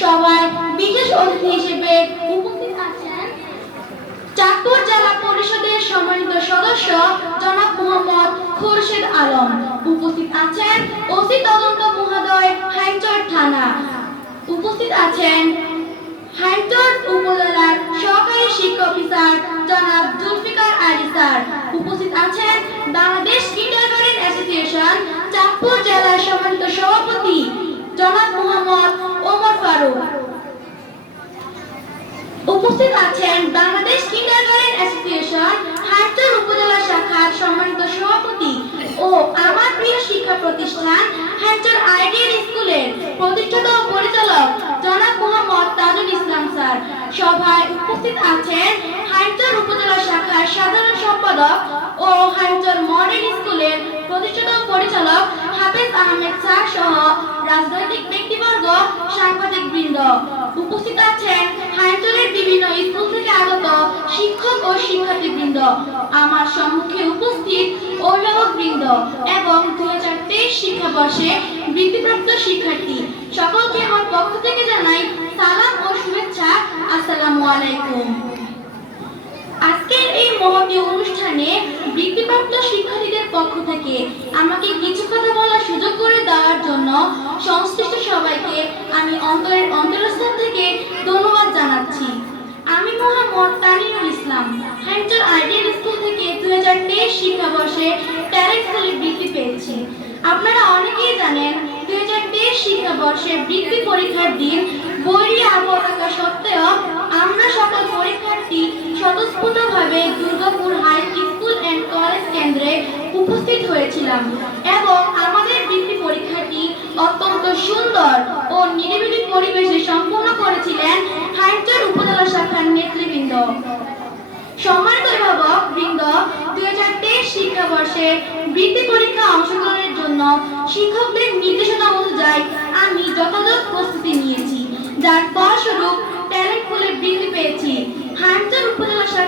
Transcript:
সভায় বিশেষ অতিথি হিসেবে চাঁদপুর জেলা পরিষদের সম্মানিত সদস্য জনাব মোহাম্মদ খুরশেদ আলম। উপস্থিত আছেন ওসি তদন্ত মহোদয় হাইচর থানা। উপস্থিত আছেন হাইচর উপজেলার সহকারী শিক্ষা অফিসার জনাব জুলফিকার আলী স্যার। উপস্থিত আছেন বাংলাদেশ কিন্ডারগার্টেন অ্যাসোসিয়েশন, চাঁদপুর জেলার সম্মানিত সভাপতি জনাব মোহাম্মদ ওমর ফারুক উপস্থিত আছেন বাংলাদেশ কিন্ডারগার্টেন অ্যাসোসিয়েশন হাটচর উপজেলা শাখার সম্মানিত সভাপতি ও আমার প্রিয় শিক্ষা প্রতিষ্ঠান হাটচর আইডিয়াল স্কুলের প্রতিষ্ঠাতা ও পরিচালক জনাব মোহাম্মদ তাজুল ইসলাম স্যার। সভায় উপস্থিত আছেন হাটচর উপজেলা শাখার সাধারণ সম্পাদক ও হাটচর মডেল স্কুলের প্রতিষ্ঠাতা ও পরিচালক হাফেজ আহমেদ স্যার সহ রাজনৈতিক সাংবাদিক বৃন্দ উপস্থিত আছেন হাইচলের বিভিন্ন স্কুল থেকে আগত শিক্ষক ও শিক্ষার্থীবৃন্দ। আমার সম্মুখে উপস্থিত অভিভাবক বৃন্দ এবং দু হাজার তেইশ শিক্ষাবর্ষে বৃত্তিপ্রাপ্ত শিক্ষার্থী। সকলকে আমার পক্ষ থেকে জানাই সালাম ও শুভেচ্ছা। আসসালামু আলাইকুম। আমাকে কিছু কথা বলার সুযোগ করে দেওয়ার জন্য সংশ্লিষ্ট সবাইকে আমি অন্তরের অন্তরস্থান থেকে ধন্যবাদ জানাচ্ছি। আমি Mohammad Taninul Islam Hunter ideal school থেকে দুই হাজার তেইশ শিক্ষাবর্ষে ট্যালেন্ট স্কুলে বৃত্তি পেয়েছি। আপনারা অনেকেই জানেন, দুই হাজার তেইশ শিক্ষাবর্ষে বৃত্তি পরীক্ষার দিন বৈরী আবহাওয়া সত্ত্বেও আমরা সকল পরীক্ষার্থী স্বতঃস্ফূর্তভাবে দুর্গাপুর হয়েছিলাম এবং আমাদের বৃত্তি পরীক্ষাটি অত্যন্ত সুন্দর ও নিরিবিলি পরিবেশে সম্পন্ন করেছিলেন হাইচর উপজেলা শাখার নেতৃবৃন্দ। সম্মানিত অভিভাবক বৃন্দ, দুই হাজার তেইশ শিক্ষাবর্ষে বৃত্তি পরীক্ষা অংশগ্রহণের জন্য শিক্ষকদের নির্দেশনা অনুযায়ী